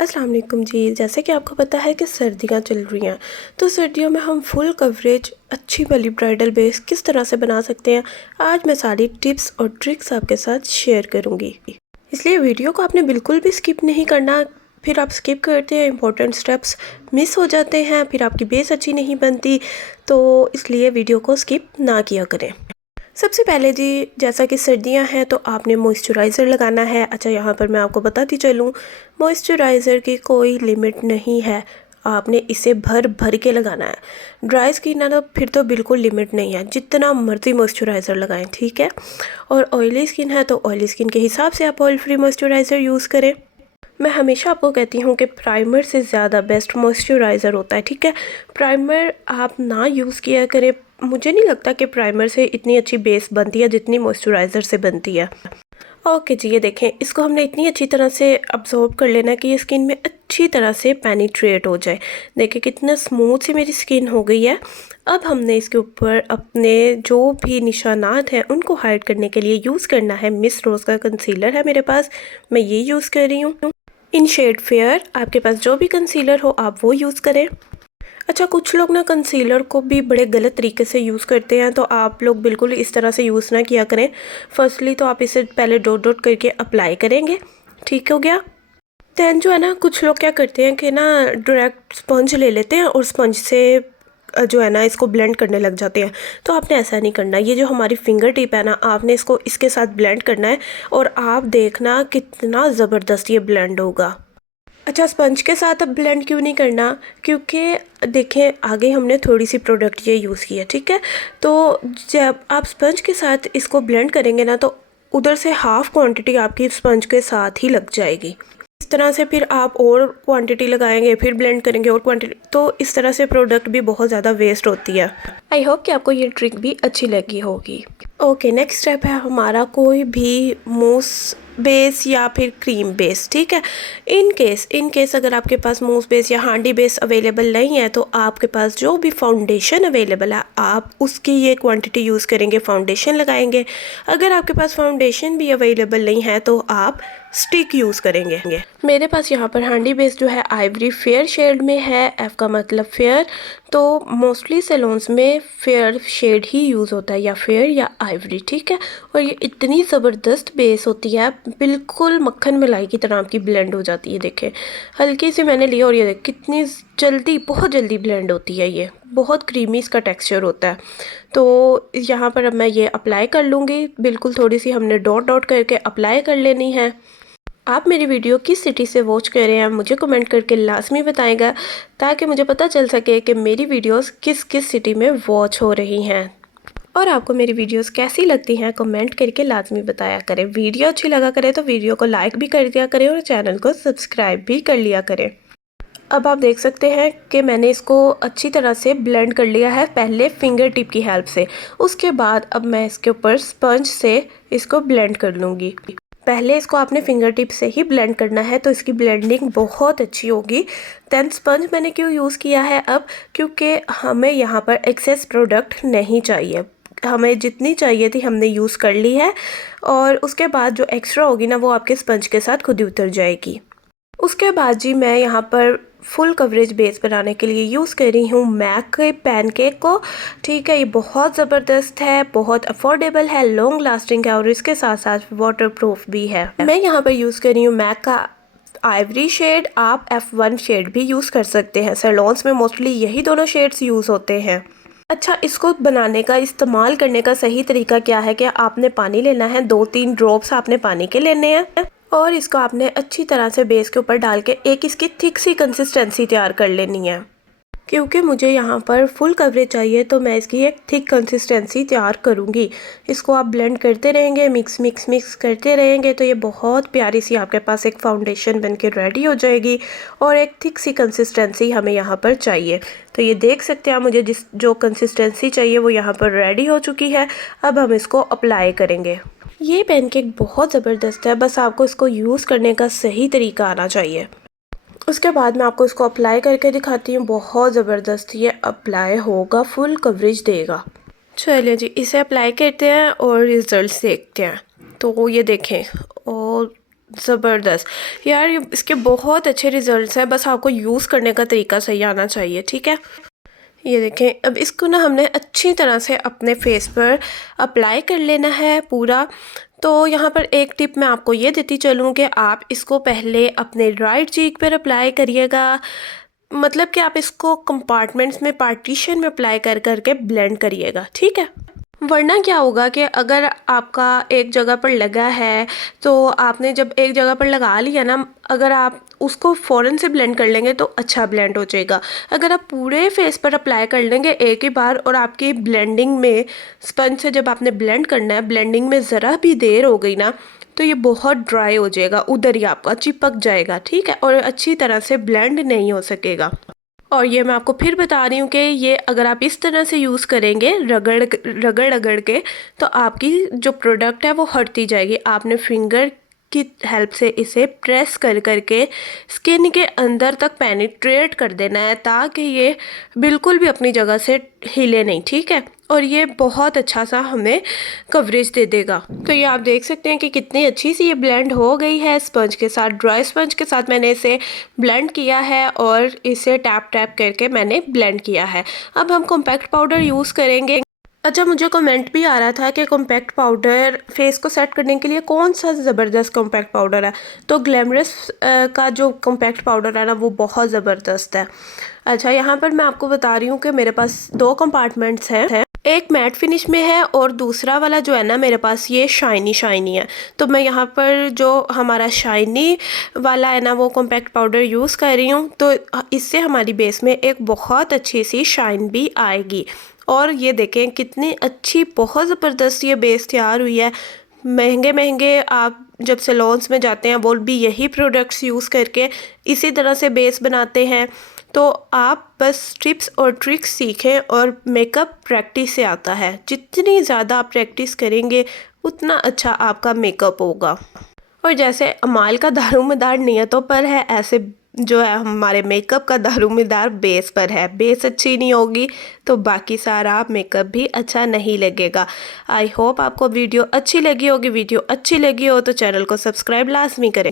अस्सलाम वालेकुम जी। जैसे कि आपको पता है कि सर्दियाँ चल रही हैं, तो सर्दियों में हम फुल कवरेज अच्छी वाली ब्राइडल बेस किस तरह से बना सकते हैं, आज मैं सारी टिप्स और ट्रिक्स आपके साथ शेयर करूँगी। इसलिए वीडियो को आपने बिल्कुल भी स्किप नहीं करना। फिर आप स्किप करते हैं, इंपॉर्टेंट स्टेप्स मिस हो जाते हैं, फिर आपकी बेस अच्छी नहीं बनती। तो इसलिए वीडियो को स्किप ना किया करें। सबसे पहले जी, जैसा कि सर्दियां हैं तो आपने मॉइस्चराइज़र लगाना है। अच्छा, यहाँ पर मैं आपको बताती चलूँ, मॉइस्चराइज़र की कोई लिमिट नहीं है, आपने इसे भर भर के लगाना है। ड्राई स्किन है तो फिर तो बिल्कुल लिमिट नहीं है, जितना मर्जी मॉइस्चराइज़र लगाएं, ठीक है। और ऑयली स्किन है तो ऑयली स्किन के हिसाब से आप ऑयल फ्री मॉइस्चराइज़र यूज़ करें। मैं हमेशा आपको कहती हूँ कि प्राइमर से ज़्यादा बेस्ट मॉइस्चराइज़र होता है, ठीक है। प्राइमर आप ना यूज़ किया करें, मुझे नहीं लगता कि प्राइमर से इतनी अच्छी बेस बनती है जितनी मॉइस्चराइज़र से बनती है। ओके जी, ये देखें, इसको हमने इतनी अच्छी तरह से अब्जॉर्ब कर लेना है कि ये स्किन में अच्छी तरह से पेनिट्रेट हो जाए। देखिए कितना स्मूथ सी मेरी स्किन हो गई है। अब हमने इसके ऊपर अपने जो भी निशानात हैं उनको हाइड करने के लिए यूज़ करना है मिस रोज़ का कंसीलर है मेरे पास, मैं ये यूज़ कर रही हूँ इन शेड फेयर। आपके पास जो भी कंसीलर हो आप वो यूज़ करें। अच्छा, कुछ लोग ना कंसीलर को भी बड़े गलत तरीके से यूज़ करते हैं, तो आप लोग बिल्कुल इस तरह से यूज़ ना किया करें। फर्स्टली तो आप इसे पहले डॉट डॉट करके अप्लाई करेंगे, ठीक हो गया। दैन जो है ना, कुछ लोग क्या करते हैं कि ना डायरेक्ट स्पंज ले लेते हैं और स्पंज से जो है ना इसको ब्लेंड करने लग जाते हैं। तो आपने ऐसा नहीं करना। ये जो हमारी फिंगर टिप है ना, आपने इसको इसके साथ ब्लेंड करना है और आप देखना कितना ज़बरदस्त ये ब्लेंड होगा। अच्छा, स्पंज के साथ अब ब्लेंड क्यों नहीं करना, क्योंकि देखें आगे हमने थोड़ी सी प्रोडक्ट ये यूज़ की है, ठीक है। तो जब आप स्पंज के साथ इसको ब्लेंड करेंगे ना, तो उधर से हाफ़ क्वांटिटी आपकी स्पंज के साथ ही लग जाएगी। इस तरह से फिर आप और क्वांटिटी लगाएंगे, फिर ब्लेंड करेंगे और क्वांटिटी, तो इस तरह से प्रोडक्ट भी बहुत ज़्यादा वेस्ट होती है। आई होप कि आपको ये ट्रिक भी अच्छी लगी होगी। ओके, नेक्स्ट स्टेप है हमारा कोई भी मूस बेस या फिर क्रीम बेस, ठीक है। इन केस अगर आपके पास मूस बेस या हांडी बेस अवेलेबल नहीं है, तो आपके पास जो भी फाउंडेशन अवेलेबल है आप उसकी ये क्वांटिटी यूज़ करेंगे, फाउंडेशन लगाएंगे। अगर आपके पास फाउंडेशन भी अवेलेबल नहीं है तो आप स्टिक यूज़ करेंगे। मेरे पास यहाँ पर हांडी बेस जो है आइवरी फेयर शेड में है, एफ का मतलब फेयर। तो मोस्टली सैलून्स में फेयर शेड ही यूज़ होता है, या फेयर या आइवरी, ठीक है। और ये इतनी ज़बरदस्त बेस होती है, बिल्कुल मक्खन मलाई की तरह आपकी ब्लेंड हो जाती है। देखें, हल्की सी मैंने लिया और ये देख कितनी जल्दी, बहुत जल्दी ब्लेंड होती है। ये बहुत क्रीमी इसका टेक्सचर होता है। तो यहाँ पर अब मैं ये अप्लाई कर लूँगी, बिल्कुल थोड़ी सी हमने डॉट डॉट करके अप्लाई कर लेनी है। आप मेरी वीडियो किस सिटी से वॉच कर रहे हैं मुझे कमेंट करके लाजमी बताएगा, ताकि मुझे पता चल सके कि मेरी वीडियोस किस किस सिटी में वॉच हो रही हैं। और आपको मेरी वीडियोस कैसी लगती हैं कमेंट करके लाजमी बताया करें। वीडियो अच्छी लगा करे तो वीडियो को लाइक भी कर दिया करें और चैनल को सब्सक्राइब भी कर लिया करें। अब आप देख सकते हैं कि मैंने इसको अच्छी तरह से ब्लेंड कर लिया है, पहले फिंगर टिप की हेल्प से। उसके बाद अब मैं इसके ऊपर स्पंज से इसको ब्लेंड कर लूँगी। पहले इसको आपने फिंगर टिप से ही ब्लेंड करना है, तो इसकी ब्लेंडिंग बहुत अच्छी होगी। दैन स्पंज मैंने क्यों यूज़ किया है अब, क्योंकि हमें यहाँ पर एक्सेस प्रोडक्ट नहीं चाहिए, हमें जितनी चाहिए थी हमने यूज़ कर ली है। और उसके बाद जो एक्स्ट्रा होगी ना, वो आपके स्पंज के साथ खुद ही उतर जाएगी। उसके बाद जी मैं यहाँ पर फुल कवरेज बेस बनाने के लिए यूज़ कर रही हूँ मैक के पैनकेक को, ठीक है। ये बहुत ज़बरदस्त है, बहुत अफोर्डेबल है, लॉन्ग लास्टिंग है और इसके साथ साथ वाटरप्रूफ भी है। मैं यहाँ पर यूज़ कर रही हूँ मैक का आइवरी शेड, आप F1 शेड भी यूज़ कर सकते हैं। सैलून्स में मोस्टली यही दोनों शेड्स यूज़ होते हैं। अच्छा, इसको बनाने का, इस्तेमाल करने का सही तरीका क्या है कि आपने पानी लेना है, 2-3 ड्रॉप्स आपने पानी के लेने हैं और इसको आपने अच्छी तरह से बेस के ऊपर डाल के एक इसकी थिक सी कंसिस्टेंसी तैयार कर लेनी है। क्योंकि मुझे यहाँ पर फुल कवरेज चाहिए तो मैं इसकी एक थिक कंसिस्टेंसी तैयार करूँगी। इसको आप ब्लेंड करते रहेंगे, मिक्स मिक्स मिक्स करते रहेंगे, तो ये बहुत प्यारी सी आपके पास एक फाउंडेशन बनके रेडी हो जाएगी। और एक थिक सी कंसिस्टेंसी हमें यहाँ पर चाहिए। तो ये देख सकते हैं आप, मुझे जो कंसिस्टेंसी चाहिए वो यहाँ पर रेडी हो चुकी है। अब हम इसको अप्लाई करेंगे। ये पैनकेक बहुत ज़बरदस्त है, बस आपको इसको यूज़ करने का सही तरीका आना चाहिए। उसके बाद मैं आपको इसको अप्लाई करके दिखाती हूँ, बहुत ज़बरदस्त ये अप्लाई होगा, फुल कवरेज देगा। चलिए जी, इसे अप्लाई करते हैं और रिज़ल्ट देखते हैं। तो ये देखें, और ज़बरदस्त यार, ये इसके बहुत अच्छे रिजल्ट्स हैं, बस आपको यूज़ करने का तरीका सही आना चाहिए। ठीक है, ये देखें, अब इसको ना हमने अच्छी तरह से अपने फेस पर अप्लाई कर लेना है पूरा। तो यहाँ पर एक टिप मैं आपको ये देती चलूँ कि आप इसको पहले अपने राइट चीक पर अप्लाई करिएगा, मतलब कि आप इसको कंपार्टमेंट्स में, पार्टीशन में अप्लाई कर करके ब्लेंड करिएगा। ठीक है, वरना क्या होगा कि अगर आपका एक जगह पर लगा है तो आपने जब एक जगह पर लगा लिया ना, अगर आप उसको फ़ौरन से ब्लेंड कर लेंगे तो अच्छा ब्लेंड हो जाएगा। अगर आप पूरे फेस पर अप्लाई कर लेंगे एक ही बार और आपकी ब्लेंडिंग में, स्पंज से जब आपने ब्लेंड करना है, ब्लेंडिंग में ज़रा भी देर हो गई ना तो ये बहुत ड्राई हो जाएगा, उधर ही आपका चिपक जाएगा। ठीक है, और अच्छी तरह से ब्लेंड नहीं हो सकेगा। और ये मैं आपको फिर बता रही हूँ कि ये अगर आप इस तरह से यूज़ करेंगे रगड़ रगड़ रगड़ के, तो आपकी जो प्रोडक्ट है वो हटती जाएगी। आपने फिंगर की हेल्प से इसे प्रेस कर करके स्किन के अंदर तक पेनिट्रेट कर देना है, ताकि ये बिल्कुल भी अपनी जगह से हिले नहीं। ठीक है, और ये बहुत अच्छा सा हमें कवरेज दे देगा। तो ये आप देख सकते हैं कि कितनी अच्छी सी ये ब्लेंड हो गई है स्पंज के साथ, ड्राई स्पंज के साथ मैंने इसे ब्लेंड किया है और इसे टैप टैप करके मैंने ब्लेंड किया है। अब हम कॉम्पैक्ट पाउडर यूज़ करेंगे। अच्छा, मुझे कमेंट भी आ रहा था कि कॉम्पैक्ट पाउडर फेस को सेट करने के लिए कौन सा ज़बरदस्त कॉम्पैक्ट पाउडर है। तो ग्लैमरस का जो कॉम्पैक्ट पाउडर है ना, वो बहुत ज़बरदस्त है। अच्छा, यहाँ पर मैं आपको बता रही हूँ कि मेरे पास 2 कंपार्टमेंट्स हैं, एक मैट फिनिश में है और दूसरा वाला जो है ना मेरे पास ये शाइनी शाइनी है। तो मैं यहाँ पर जो हमारा शाइनी वाला है ना वो कॉम्पैक्ट पाउडर यूज़ कर रही हूँ, तो इससे हमारी बेस में एक बहुत अच्छी सी शाइन भी आएगी। और ये देखें कितनी अच्छी, बहुत ज़बरदस्त ये बेस तैयार हुई है। महंगे महंगे आप जब सैलून्स में जाते हैं वो भी यही प्रोडक्ट्स यूज़ करके इसी तरह से बेस बनाते हैं। तो आप बस टिप्स और ट्रिक्स सीखें, और मेकअप प्रैक्टिस से आता है। जितनी ज़्यादा आप प्रैक्टिस करेंगे उतना अच्छा आपका मेकअप होगा। और जैसे अमाल का दारोमदार नियतों पर है, ऐसे जो है हमारे मेकअप का दारोमदार बेस पर है। बेस अच्छी नहीं होगी तो बाकी सारा मेकअप भी अच्छा नहीं लगेगा। आई होप आपको वीडियो अच्छी लगी होगी। वीडियो अच्छी लगी हो तो चैनल को सब्सक्राइब लाजमी करें।